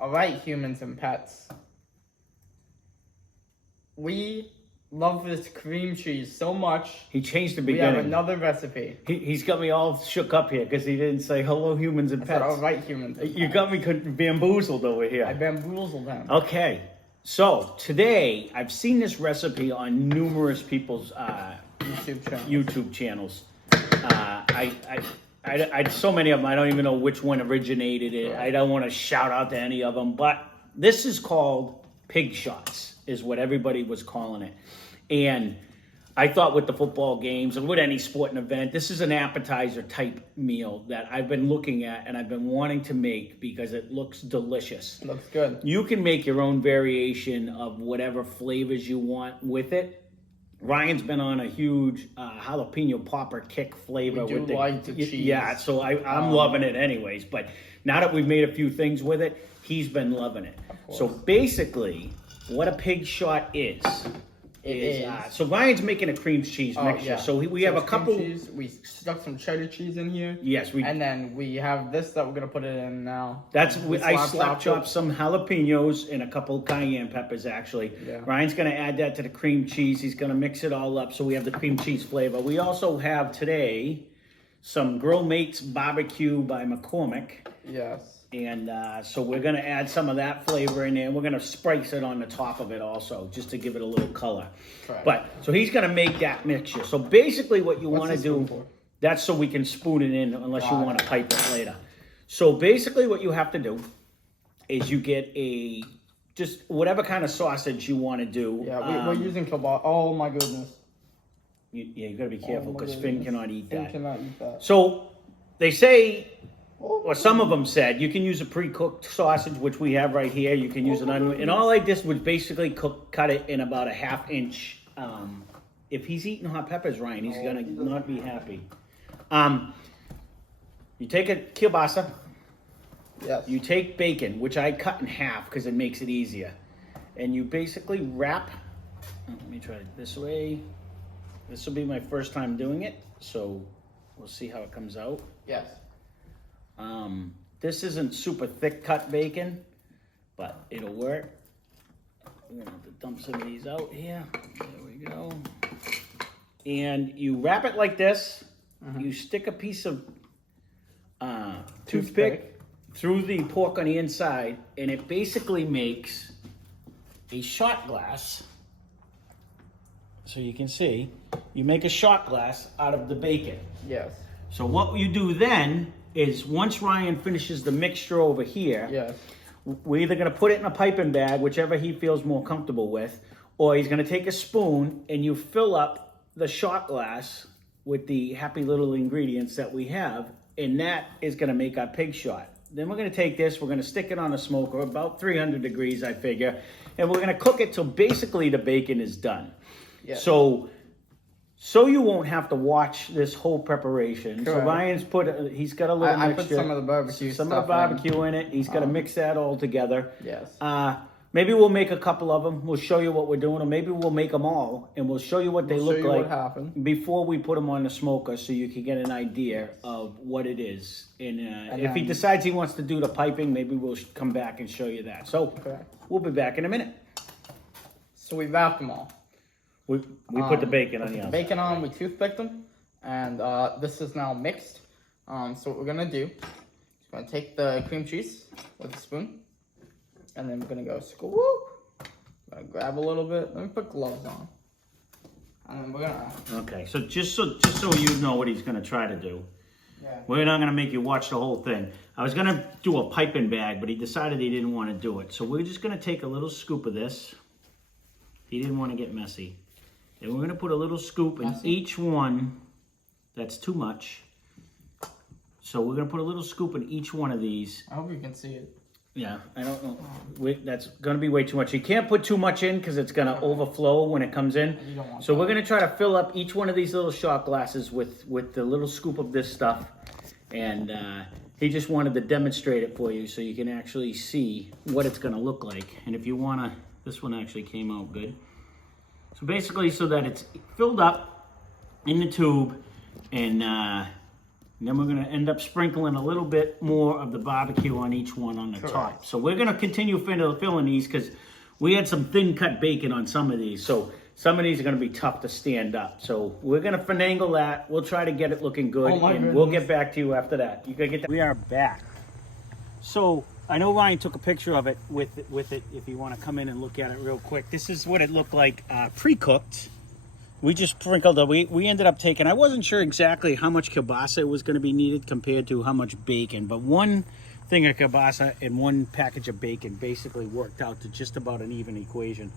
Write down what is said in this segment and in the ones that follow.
All right, humans and pets. We love this cream cheese so much. He changed the We beginning. have another recipe. He's got me all shook up here because he didn't say hello, humans and I said, pets. all right, humans and You pets. got me bamboozled over I here. bamboozled him. Okay, so today I've seen this recipe on numerous people's YouTube channel. YouTube channels. I so many of them, I don't even know which one originated it. Right. I don't want to shout out to any of them, but this is called pig shots, is what everybody was calling it. And I thought with the football games and with any sporting event, this is an appetizer type meal that I've been looking at and I've been wanting to make because it looks delicious. Looks good. You can make your own variation of whatever flavors you want with it. Ryan's been on a huge jalapeno popper kick flavor. We do with like the cheese. Yeah, so I'm loving it anyways. But now that we've made a few things with it, he's been loving it. So basically, what a pig shot is. So Ryan's making a cream cheese mixture. Yeah. So we have a couple. Cheese. We stuck some cheddar cheese in here. Yes, And then we have this that we're gonna put it in now. I slap chopped some jalapenos and a couple cayenne peppers actually. Yeah. Ryan's gonna add that to the cream cheese. He's gonna mix it all up so we have the cream cheese flavor. We also have today some Grill Mates barbecue by McCormick. Yes. And so we're going to add some of that flavor in there. We're going to spice it on the top of it also, just to give it a little color. Right. But, so he's going to make that mixture. So basically what you want to do, that's so we can spoon it in unless you want to pipe it later. So basically what you have to do is you get just whatever kind of sausage you want to do. Yeah, we're using kielbasa. Oh my goodness. You got to be careful because Finn cannot eat that. Finn cannot eat that. So they say, or some of them said, you can use a pre-cooked sausage, which we have right here. You can use an onion. And all I did was basically cut it in about a 1/2 inch. If he's eating hot peppers, Ryan, he's going to not be happy. You take a kielbasa. Yes. You take bacon, which I cut in half because it makes it easier. And you basically wrap. Let me try it this way. This will be my first time doing it, so we'll see how it comes out. Yes. This isn't super thick cut bacon, but it'll work. We're gonna have to dump some of these out here. There we go. And you wrap it like this. You stick a piece of toothpick through the pork on the inside, and it basically makes a shot glass. So you can see, you make a shot glass out of the bacon. Yes. So what you do then is once Ryan finishes the mixture over here, Yes. we're either going to put it in a piping bag, whichever he feels more comfortable with, or he's going to take a spoon and you fill up the shot glass with the happy little ingredients that we have, and that is going to make our pig shot. Then we're going to take this, we're going to stick it on a smoker, about 300 degrees, I figure, and we're going to cook it till basically the bacon is done. Yes. So you won't have to watch this whole preparation. Correct. So Ryan's he's got a little mixture. I put some of the barbecue Some of the barbecue in it. He's got to mix that all together. Yes. Maybe we'll make a couple of them. We'll show you what we're doing, or maybe we'll make them all, and we'll show you what they look like what happened. before we put them on the smoker, so you can get an idea of what it is. And if he decides he wants to do the piping, maybe we'll come back and show you that. So we'll be back in a minute. So we wrapped them all. We put the bacon on the outside. Bacon on, we toothpicked them, and this is now mixed. So what we're gonna do, we're gonna take the cream cheese with a spoon, and then we're gonna go scoop. Gonna grab a little bit. Let me put gloves on, and then we're gonna. Okay, so just so you know what he's gonna try to do. Yeah. We're not gonna make you watch the whole thing. I was gonna do a piping bag, but he decided he didn't want to do it. So we're just gonna take a little scoop of this. He didn't want to get messy. And we're going to put a little scoop in each one. That's too much. So we're going to put a little scoop in each one of these. I hope you can see it. Yeah, I don't know. That's going to be way too much. You can't put too much in because it's going to overflow when it comes in. You don't want so we're going to try to fill up each one of these little shot glasses with the little scoop of this stuff. And he just wanted to demonstrate it for you so you can actually see what it's going to look like. And if you want to, this one actually came out good. So basically, so that it's filled up in the tube, and And then we're going to end up sprinkling a little bit more of the barbecue on each one on the top. So we're going to continue filling these because we had some thin cut bacon on some of these. So some of these are going to be tough to stand up. So we're going to finagle that. We'll try to get it looking good. And we'll get back to you after that. You gotta get that. We are back. So I know Ryan took a picture of it with it. If you want to come in and look at it real quick. This is what it looked like pre-cooked. We just sprinkled it. We ended up taking, I wasn't sure exactly how much kielbasa was going to be needed compared to how much bacon, but one thing of kielbasa and one package of bacon basically worked out to just about an even equation.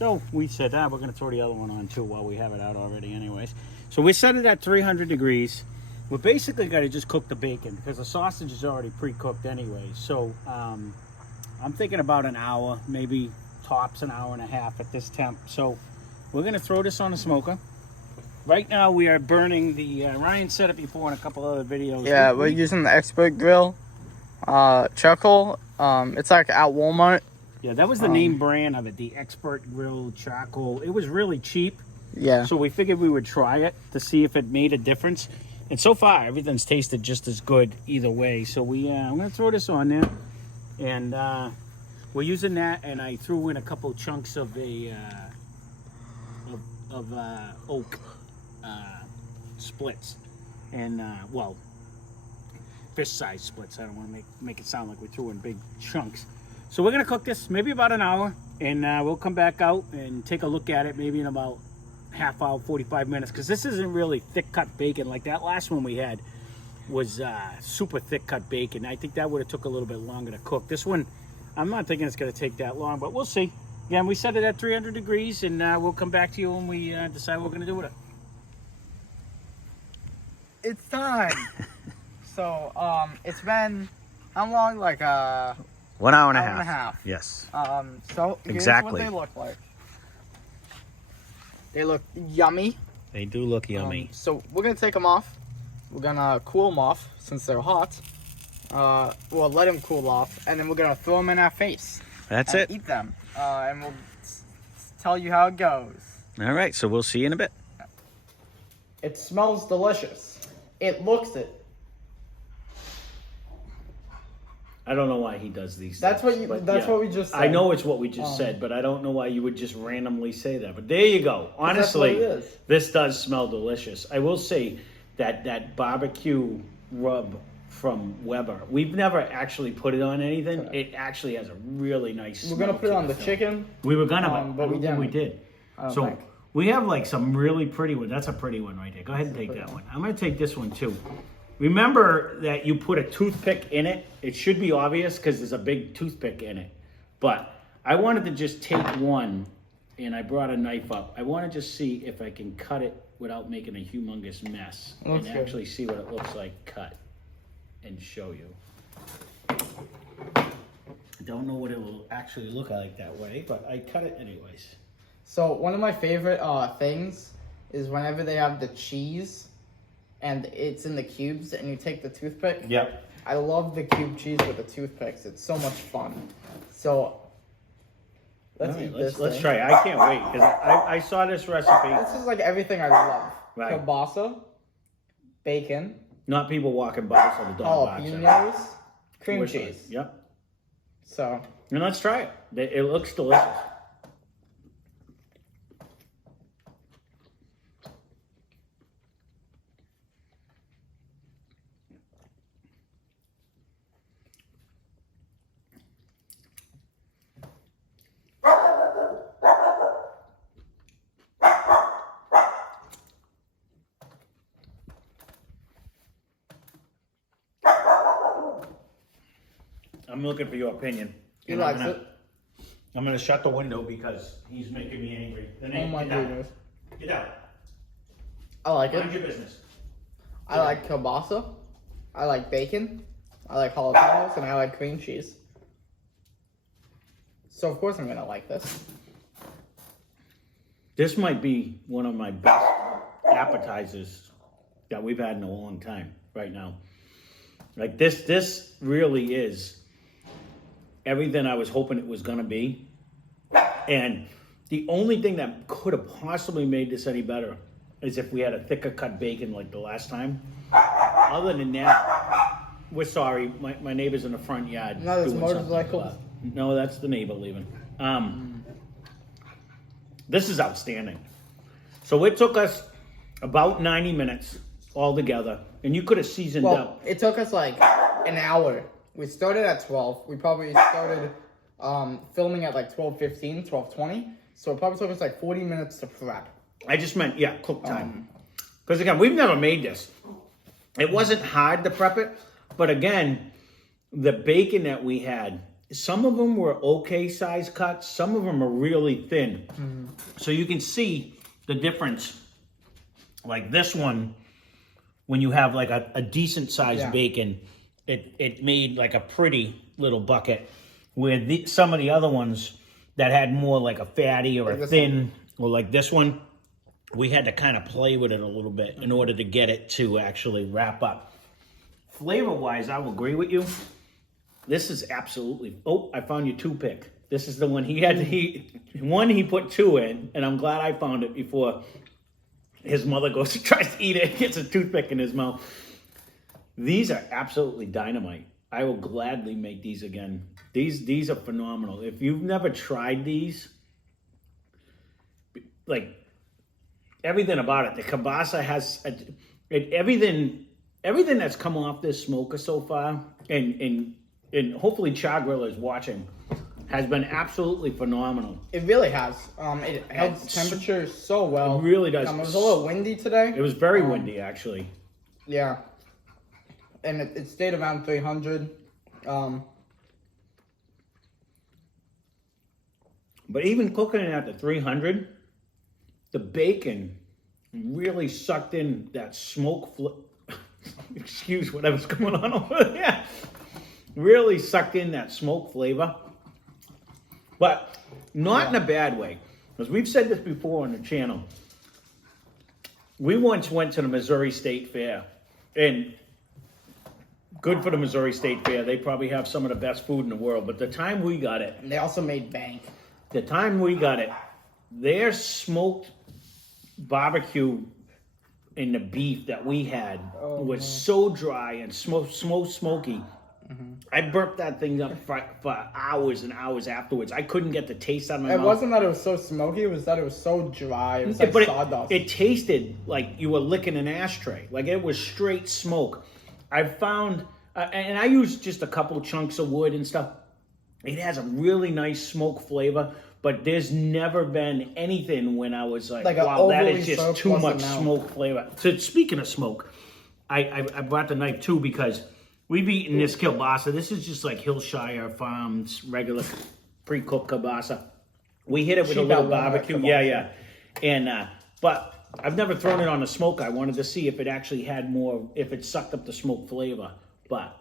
So we said, we're going to throw the other one on too while we have it out already anyways. So we set it at 300 degrees. We're basically going to just cook the bacon because the sausage is already pre-cooked anyway. So I'm thinking about an hour, maybe tops an hour and a half at this temp. So we're going to throw this on the smoker. Right now we are burning the, Ryan said it before in a couple other videos. Yeah, we're using the Expert Grill charcoal. It's like at Walmart. Yeah, that was the name brand of it, the Expert Grill charcoal. It was really cheap. Yeah. So we figured we would try it to see if it made a difference. And so far, everything's tasted just as good either way. So I'm going to throw this on there. And we're using that, and I threw in a couple chunks of oak splits, and well, fish-sized splits. I don't want to make it sound like we threw in big chunks. So we're gonna cook this maybe about an hour, and we'll come back out and take a look at it maybe in about half hour, 45 minutes, because this isn't really thick cut bacon like that last one we had was super thick cut bacon. I think that would have took a little bit longer to cook. This one, I'm not thinking it's gonna take that long, but we'll see. Again, we set it at 300 degrees, and we'll come back to you when we decide what we're going to do with it. It's time. So, it's been, how long? Like, 1 hour and a hour half. and a half. Yes. So, here's Exactly. what they look like. They look yummy. They do look yummy. So, we're going to take them off. We're going to cool them off since they're hot. We'll let them cool off, and then we're going to throw them in our face. That's it. Eat them, and we'll tell you how it goes. All right, so we'll see you in a bit. It smells delicious. It looks it. I don't know why he does these. That's things, what what we just said. I know it's what we just said, but I don't know why you would just randomly say that. But there you go. Honestly, that's what it is. This does smell delicious. I will say that barbecue rub from Weber, we've never actually put it on anything. Okay. It actually has a really nice smell. We're gonna put it on the chicken. We were gonna, but we didn't. We did. So we have like some really pretty ones. That's a pretty one right there. Go ahead and take that one. I'm gonna take this one too. Remember that you put a toothpick in it. It should be obvious because there's a big toothpick in it. But I wanted to just take one, and I brought a knife up. I want to just see if I can cut it without making a humongous mess and actually see what it looks like cut and show you. I don't know what it will actually look like that way, but I cut it anyways. So one of my favorite things is whenever they have the cheese and it's in the cubes and you take the toothpick. Yep. I love the cube cheese with the toothpicks. It's so much fun. So let's eat this. Let's try it. I can't wait because I saw this recipe. This is like everything I love. Right. Kielbasa, bacon, not people walking by, so the dog barks. Jalapeños, cream cheese. Yep. So. And let's try it. It looks delicious. I'm looking for your opinion. He likes it. I'm going to shut the window because he's making me angry. Oh my goodness. Get out. I like it. Mind your business. I like kielbasa. I like bacon. I like jalapeños, and I like cream cheese. So of course I'm going to like this. This might be one of my best appetizers that we've had in a long time right now. Like this really is everything I was hoping it was going to be. And the only thing that could have possibly made this any better is if we had a thicker cut bacon like the last time. other than that, we're sorry. My neighbor's in the front yard. No, there's doing something. motorcycles. No, that's the neighbor leaving. This is outstanding. So it took us about 90 minutes all together, and you could have seasoned up. It took us like an hour. We started at 12. We probably started filming at like 12:15, 12:20. So it probably took us like 40 minutes to prep. I just meant, yeah, cook time. Because again, we've never made this. It wasn't hard to prep it, but again, the bacon that we had, some of them were okay size cuts, some of them are really thin. So you can see the difference. Like this one, when you have like a decent sized bacon, it made like a pretty little bucket. Where some of the other ones that had more like a fatty or a thin, or like this one, we had to kind of play with it a little bit in order to get it to actually wrap up. Flavor-wise, I will agree with you. This is absolutely... Oh, I found your toothpick. This is the one he had to eat. One, he put two in, and I'm glad I found it before his mother goes to try to eat it, gets a toothpick in his mouth. These are absolutely dynamite. I will gladly make these again. These are phenomenal. If you've never tried these, like everything about it, the kielbasa has everything that's come off this smoker so far, and hopefully Char-Griller is watching, has been absolutely phenomenal. It really has. It holds temperature so well. It really does. It was a little windy today. It was very windy, actually. Yeah. And it stayed around 300. But even cooking it at the 300, the bacon really sucked in that smoke. Excuse whatever's going on over there. Really sucked in that smoke flavor. But not in a bad way. Because we've said this before on the channel. We once went to the Missouri State Fair. And good for the Missouri State Fair. They probably have some of the best food in the world. But the time we got it... And they also made bank. The time we got it, their smoked barbecue and the beef that we had was so dry and smoky. I burped that thing up for hours and hours afterwards. I couldn't get the taste out of my mouth. It wasn't that it was so smoky, it was that it was so dry. It was like sawdust. It tasted like you were licking an ashtray. Like it was straight smoke. I found, and I used just a couple chunks of wood and stuff. It has a really nice smoke flavor, but there's never been anything when I was like wow, that is just too much smoke flavor. So speaking of smoke, I brought the knife too because we've eaten this kielbasa. This is just like Hillshire Farms regular pre-cooked kielbasa. We hit it with a little barbecue. Yeah. And but I've never thrown it on the smoke. I wanted to see if it actually had more, if it sucked up the smoke flavor. But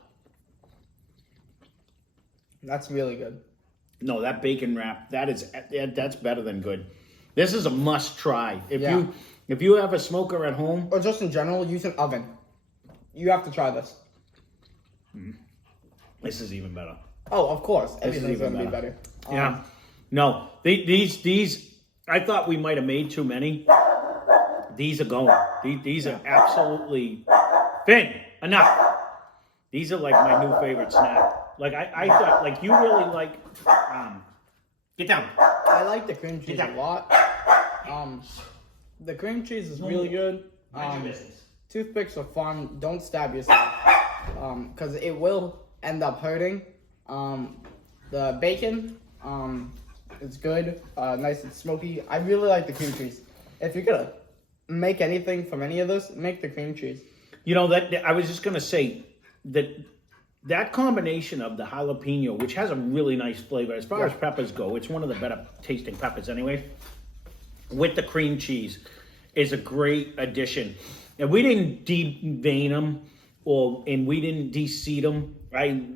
that's really good. No, that bacon wrap, that's better than good. This is a must try. If you have a smoker at home, or just in general, use an oven. You have to try this. This is even better. Oh, of course, everything's gonna be better. Yeah, no, these. I thought we might have made too many. These are going. These are absolutely Finn. Enough. These are like my new favorite snack. Like I thought, like you really like. Get down. I like the cream cheese a lot. The cream cheese is really good. Toothpicks are fun. Don't stab yourself, because it will end up hurting. The bacon, it's good. Nice and smoky. I really like the cream cheese. If you're gonna make anything from any of this, make the cream cheese. You know that I was just gonna say that combination of the jalapeno, which has a really nice flavor as far as peppers go, it's one of the better tasting peppers anyway, with the cream cheese is a great addition. And we didn't devein them and we didn't de-seed them.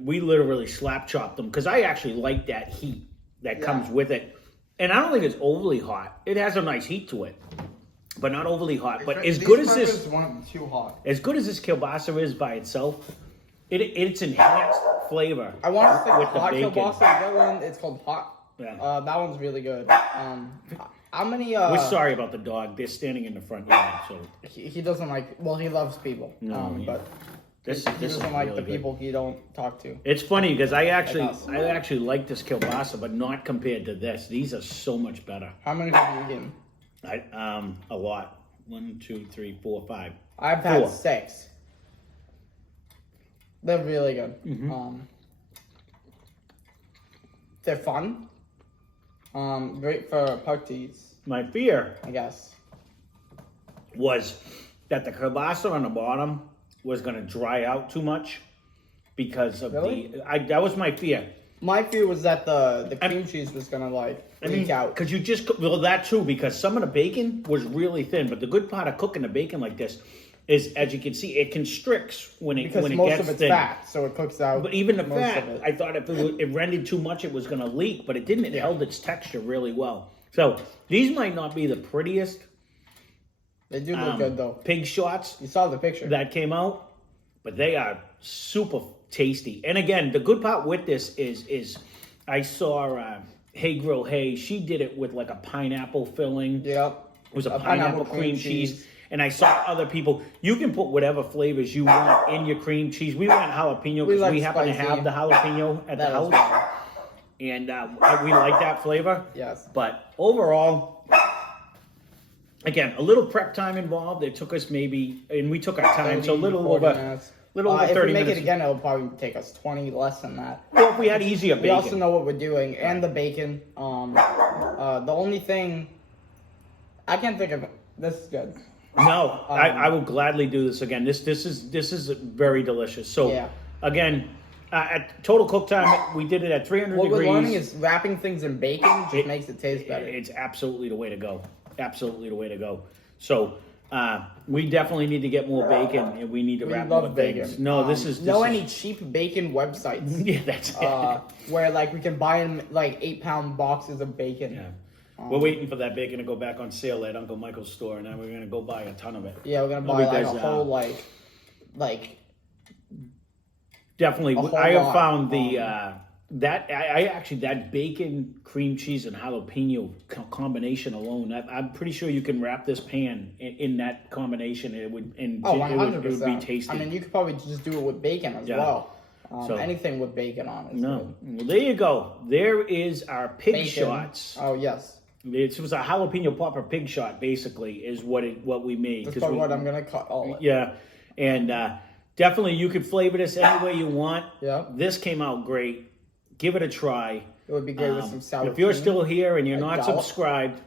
We literally slap chopped them because I actually like that heat that comes with it. And I don't think it's overly hot. It has a nice heat to it, but not overly hot. But as good as this, too hot. As good as this kielbasa is by itself, it's enhanced flavor. I want to stick with hot kielbasa. That one, it's called hot. Yeah. That one's really good. How many? We're sorry about the dog. They're standing in the front yard, so he doesn't like. Well, he loves people. No, but This He is doesn't like really the good. people he don't talk to. It's funny because I actually us. like this kielbasa, but not compared to this. These are so much better. How many have you eaten? A lot. 1, 2, 3, 4, 5. I've had 4. 6. They're really good. They're fun. Great for parties, My fear I guess. was that the kielbasa on the bottom was going to dry out too much because of Really? that was my fear. My fear was that the cream cheese was gonna like leak out. Because that too, because some of the bacon was really thin. But the good part of cooking the bacon like this is, as you can see, it constricts when it Because when it most gets of it's thin. fat, so it cooks out. But even the most fat, of it. I thought if it rendered too much, it was going to leak, but it didn't. It held its texture really well. So these might not be the prettiest They do look good though. pig shots You saw the picture. that came out, but they are super tasty. And again, the good part with this is I saw Hey Grill Hey. She did it with like a pineapple filling. Yep. It was a pineapple cream cheese. And I saw other people. You can put whatever flavors you want in your cream cheese. We went jalapeno because like we happen to spicy. have the jalapeno at the That house. is good. And we like that flavor. Yes. But overall, again, a little prep time involved. It took us and we took our time, so a 30, little 40 over, minutes. little over If 30 we make minutes. it again, it'll probably take us 20, less than that. Well, if we had easier We bacon. also know what we're doing, and the bacon. The only thing I can't think of. This is good. No, I will gladly do this again. This is very delicious. So Yeah. again, at total cook time, we did it at 300 What degrees. we're learning is wrapping things in bacon just makes it taste better. It's absolutely the way to go. Absolutely the way to go. So we definitely need to get more bacon, and we need to We wrap more love bacon. things. No, this is any cheap bacon websites yeah, that's it. where like we can buy in like 8-pound boxes of bacon. Yeah. We're waiting for that bacon to go back on sale at Uncle Michael's store, and then we're gonna go buy a ton of it. Yeah, we're gonna Well, buy like because, a whole like Definitely, A whole I have lot. found that bacon, cream cheese, and jalapeno combination alone. I'm pretty sure you can wrap this pan in that combination. It would it 100%. would be tasty. I mean, you could probably just do it with bacon as Yeah. well. So- Anything with bacon on is no, good. well, there you go. There is our pig Bacon. shots. Oh yes, It was a jalapeno popper pig shot, basically, is what we made. that's 'Cause probably we- what I'm gonna cut all it. Yeah, and definitely you could flavor this any way you want. Yeah. This came out great. Give it a try. It would be great with some sour If you're cream. still here and you're A not dollop. subscribed,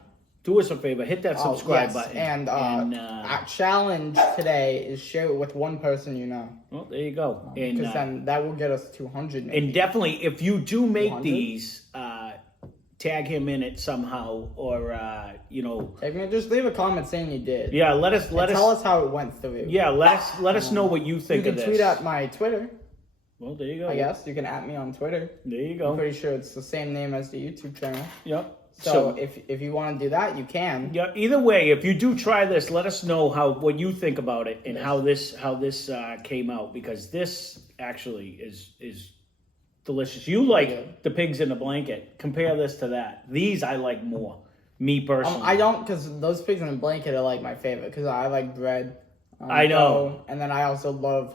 do us a favor. Hit that Oh, subscribe yes. button. And our challenge today is share it with one person you know, well, there you go. And because then that will get us 200. Maybe. and definitely, if you do make 100? these, tag him in it somehow, or Hey, man, just leave a comment saying you did. yeah, let us Tell us how it went through. yeah, let us know what you You think can of this. tweet at my Twitter. Well, there you go. I guess you can at me on Twitter. There you I'm go. pretty sure it's the same name as the YouTube channel. Yep. So if you want to do that, you can. Yeah. Either way, if you do try this, let us know what you think about it and how this came out, because this actually is delicious. You like the pigs in the blanket. Compare this to that. These I like more. Me personally. I don't, because those pigs in a blanket are like my favorite, because I like bread. I know. And then I also love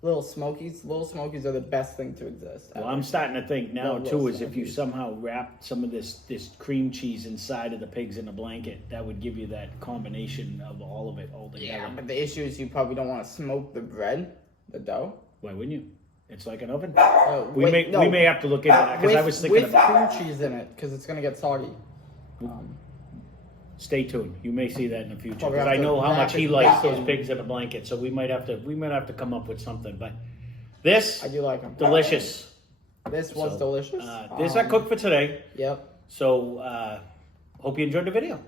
Little Smokies. Little Smokies are the best thing to exist. Well, I'm starting to think now Love too, Little is if you Smokies. somehow wrap some of this cream cheese inside of the pigs in the blanket, that would give you that combination of all of it all together. Yeah, but the issue is you probably don't want to smoke the bread, the dough. Why wouldn't you? It's like an oven. We We may have to look into that, because I was thinking with about. cream cheese in it, because it's gonna get soggy. Stay tuned. You may see that in the future, Well, we because have I to know how wrap much he it likes bacon. those pigs in a blanket. So we might have to come up with something. But this I do like them. delicious. This was delicious. This I cooked for today. Yep. So hope you enjoyed the video.